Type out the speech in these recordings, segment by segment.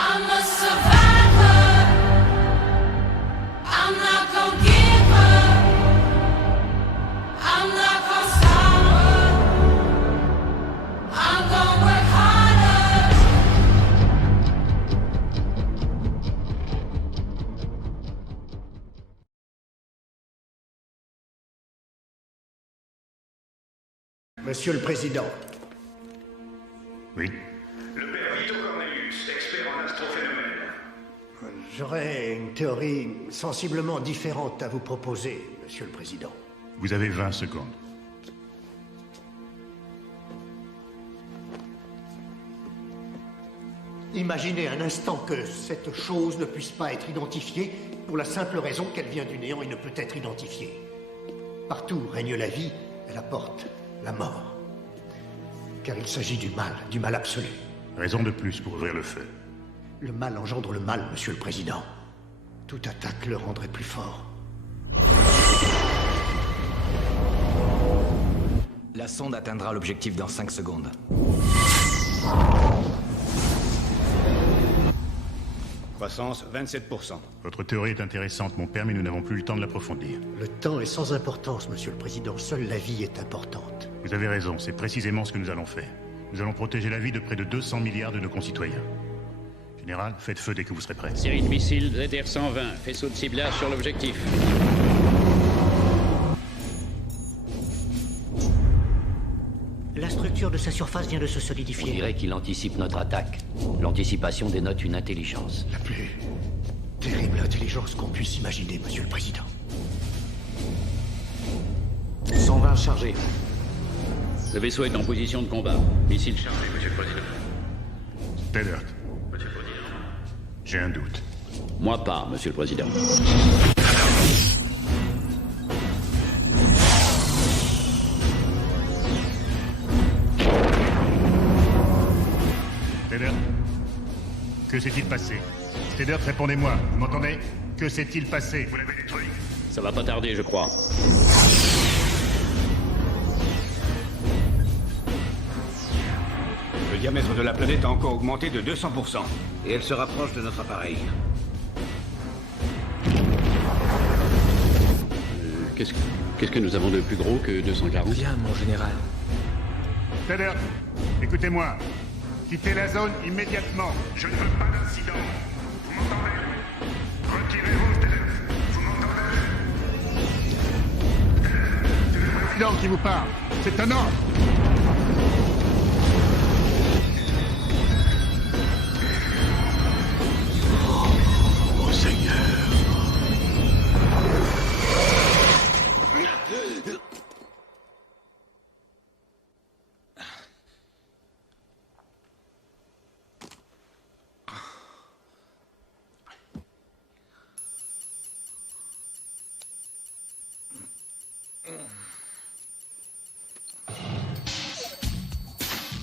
I'm a survivor. I'm not gonna give up. I'm not gonna stop. I'm gonna work harder. Monsieur le Président. Oui. Le père Vito Cornelius, expert en astrophénomènes. J'aurais une théorie sensiblement différente à vous proposer, Monsieur le Président. Vous avez 20 secondes. Imaginez un instant que cette chose ne puisse pas être identifiée pour la simple raison qu'elle vient du néant et ne peut être identifiée. Partout où règne la vie, elle apporte la mort. Car il s'agit du mal absolu. Raison de plus pour ouvrir le feu. Le mal engendre le mal, Monsieur le Président. Toute attaque le rendrait plus fort. La sonde atteindra l'objectif dans 5 secondes. Croissance 27%. Votre théorie est intéressante, mon père, mais nous n'avons plus le temps de l'approfondir. Le temps est sans importance, Monsieur le Président. Seule la vie est importante. Vous avez raison, c'est précisément ce que nous allons faire. Nous allons protéger la vie de près de 200 milliards de nos concitoyens. Général, faites feu dès que vous serez prêt. Série de missiles ZR-120, faisceau de ciblage sur l'objectif. La structure de sa surface vient de se On solidifier. dirait qu'il anticipe notre attaque. L'anticipation dénote une intelligence. La plus terrible intelligence qu'on puisse imaginer, Monsieur le Président. 120 chargés. Le vaisseau est en position de combat. Missile chargé, Monsieur le Président. Tedder. J'ai un doute. Moi pas, Monsieur le Président. Tedder. Que s'est-il passé? Tedder, répondez-moi. Vous m'entendez? Que s'est-il passé? Vous l'avez détruit? Ça va pas tarder, je crois. Le diamètre de la planète a encore augmenté de 200%. Et elle se rapproche de notre appareil. Qu'est-ce que nous avons de plus gros que 240? Bien, mon général. Tedder, écoutez-moi. Quittez la zone immédiatement. Je ne veux pas d'incident. Vous m'entendez? Retirez-vous, Tedder. Vous m'entendez? C'est le président qui vous parle. C'est un ordre. Oh Seigneur.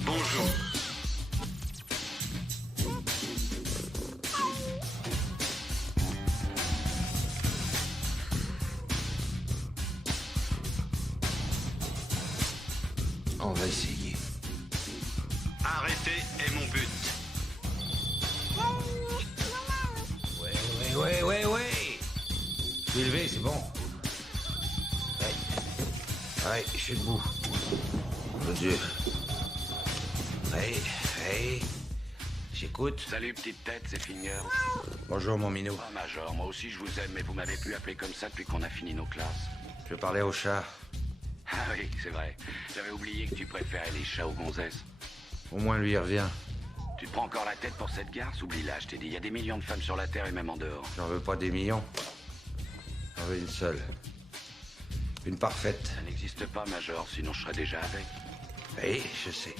Bonjour. On va essayer. Arrêter est mon but. Ouais. Je suis élevé, c'est bon. Ouais, je suis debout. Mon Dieu. Ouais. J'écoute. Salut petite tête, c'est Finger. Bonjour, mon minou. Ah Major, moi aussi je vous aime, mais vous m'avez plus appelé comme ça depuis qu'on a fini nos classes. Je parlais au chat. Ah oui, c'est vrai. J'avais oublié que tu préférais les chats aux gonzesses. Au moins, lui, il revient. Tu te prends encore la tête pour cette garce? Oublie-la, je t'ai dit, il y a des millions de femmes sur la Terre et même en dehors. J'en veux pas des millions. J'en veux une seule. Une parfaite. Ça n'existe pas, Major, sinon je serais déjà avec. Oui, je sais.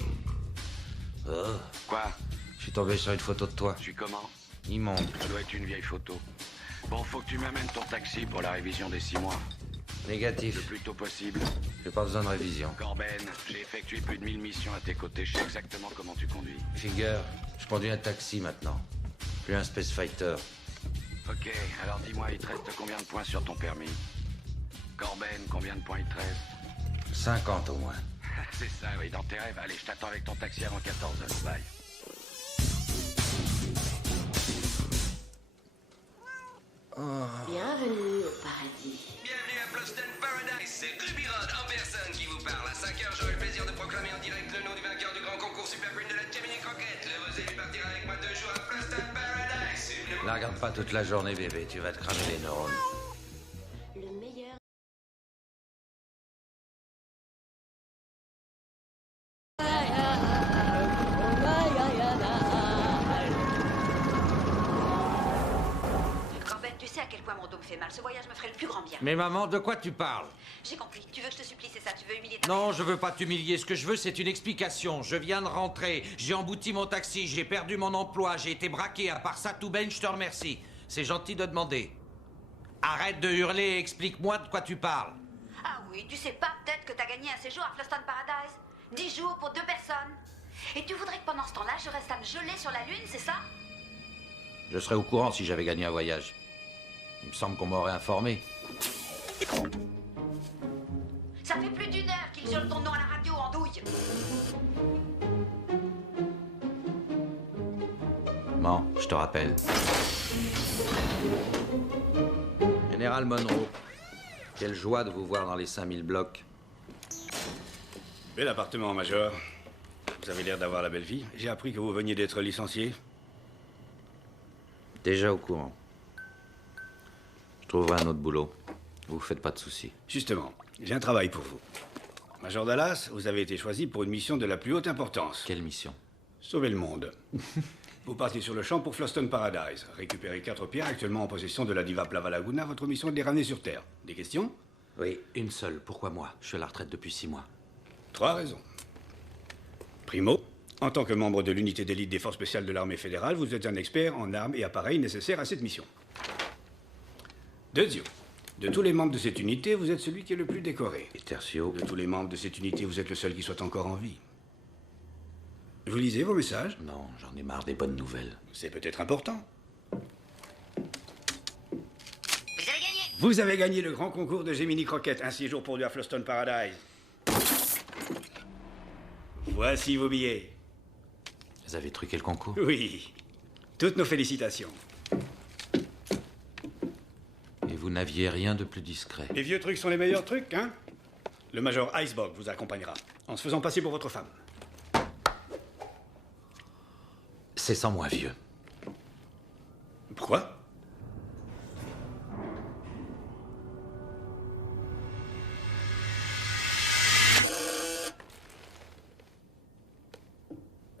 Oh, Quoi? je suis tombé sur une photo de toi. Je suis comment? Immonde. Ça doit être une vieille photo. Bon, faut que tu m'amènes ton taxi pour la révision des 6 mois. Le Négatif. plus tôt possible. J'ai pas besoin de révision. Corben, j'ai effectué plus de 1000 missions à tes côtés. Je sais exactement comment tu conduis. Figure, je conduis un taxi maintenant. Plus un Space Fighter. Ok, alors dis-moi, il te reste combien de points sur ton permis? Corben, combien de points il te reste? 50 au moins. C'est ça, oui, dans tes rêves. Allez, je t'attends avec ton taxi avant 14h. Bye. La regarde pas toute la journée, bébé. Tu vas te cramer les neurones. Le meilleur. Corben, tu sais à quel point mon dos me fait mal. Ce voyage me ferait le plus grand bien. Mais maman, de quoi tu parles? J'ai compris. Tu veux que je te supplie, c'est ça? Tu veux humilier ta... Non, je veux pas t'humilier. Ce que je veux, c'est une explication. Je viens de rentrer. J'ai embouti mon taxi. J'ai perdu mon emploi. J'ai été braqué. À part ça, tout ben, je te remercie. C'est gentil de demander. Arrête de hurler et explique-moi de quoi tu parles. Ah oui, tu sais pas peut-être que t'as gagné un séjour à Fluston Paradise? 10 jours pour 2 personnes. Et tu voudrais que pendant ce temps-là, je reste à me geler sur la Lune, c'est ça? Je serais au courant si j'avais gagné un voyage. Il me semble qu'on m'aurait informé. Ça fait plus d'1 heure qu'il gèle ton nom à la radio en douille. Bon, je te rappelle. Général Monroe, quelle joie de vous voir dans les 5000 blocs. Bel appartement, Major. Vous avez l'air d'avoir la belle vie. J'ai appris que vous veniez d'être licencié. Déjà au courant. Je trouverai un autre boulot. Vous faites pas de soucis. Justement, j'ai un travail pour vous. Major Dallas, vous avez été choisi pour une mission de la plus haute importance. Quelle mission? Sauver le monde. Vous partez sur le champ pour Fluston Paradise. Récupérez 4 pierres actuellement en possession de la diva Plava Laguna. Votre mission est de les ramener sur Terre. Des questions? Oui, une seule. Pourquoi moi? Je suis à la retraite depuis 6 mois. 3 raisons. Primo, en tant que membre de l'unité d'élite des forces spéciales de l'armée fédérale, vous êtes un expert en armes et appareils nécessaires à cette mission. Deuxième, de tous les membres de cette unité, vous êtes celui qui est le plus décoré. Et tertio? De tous les membres de cette unité, vous êtes le seul qui soit encore en vie. Vous lisez vos messages? Non, j'en ai marre des bonnes nouvelles. C'est peut-être important. Vous avez gagné! Vous avez gagné le grand concours de Gemini Croquette, un séjour pour à Fluston Paradise. Voici vos billets. Vous avez truqué le concours? Oui. Toutes nos félicitations. Et vous n'aviez rien de plus discret. Les vieux trucs sont les meilleurs trucs, hein? Le Major Iceberg vous accompagnera, en se faisant passer pour votre femme. C'est sans moi, vieux. Pourquoi?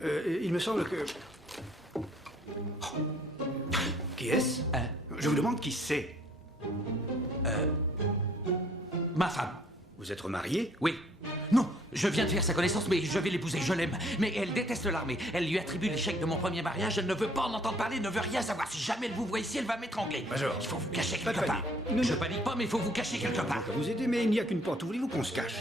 Il me semble que... Qui est-ce? Je vous demande qui c'est. Ma femme. Vous êtes marié? Oui. Non, je viens de faire sa connaissance, mais je vais l'épouser, je l'aime. Mais elle déteste l'armée. Elle lui attribue l'échec de mon premier mariage. Elle ne veut pas en entendre parler, ne veut rien savoir. Si jamais elle vous voit ici, elle va m'étrangler. Major. Il faut vous cacher Pas de quelque part. panique. Je panique pas, mais il faut vous cacher quelque part. Je vais vous aider, mais il n'y a qu'une porte. Où voulez-vous qu'on se cache?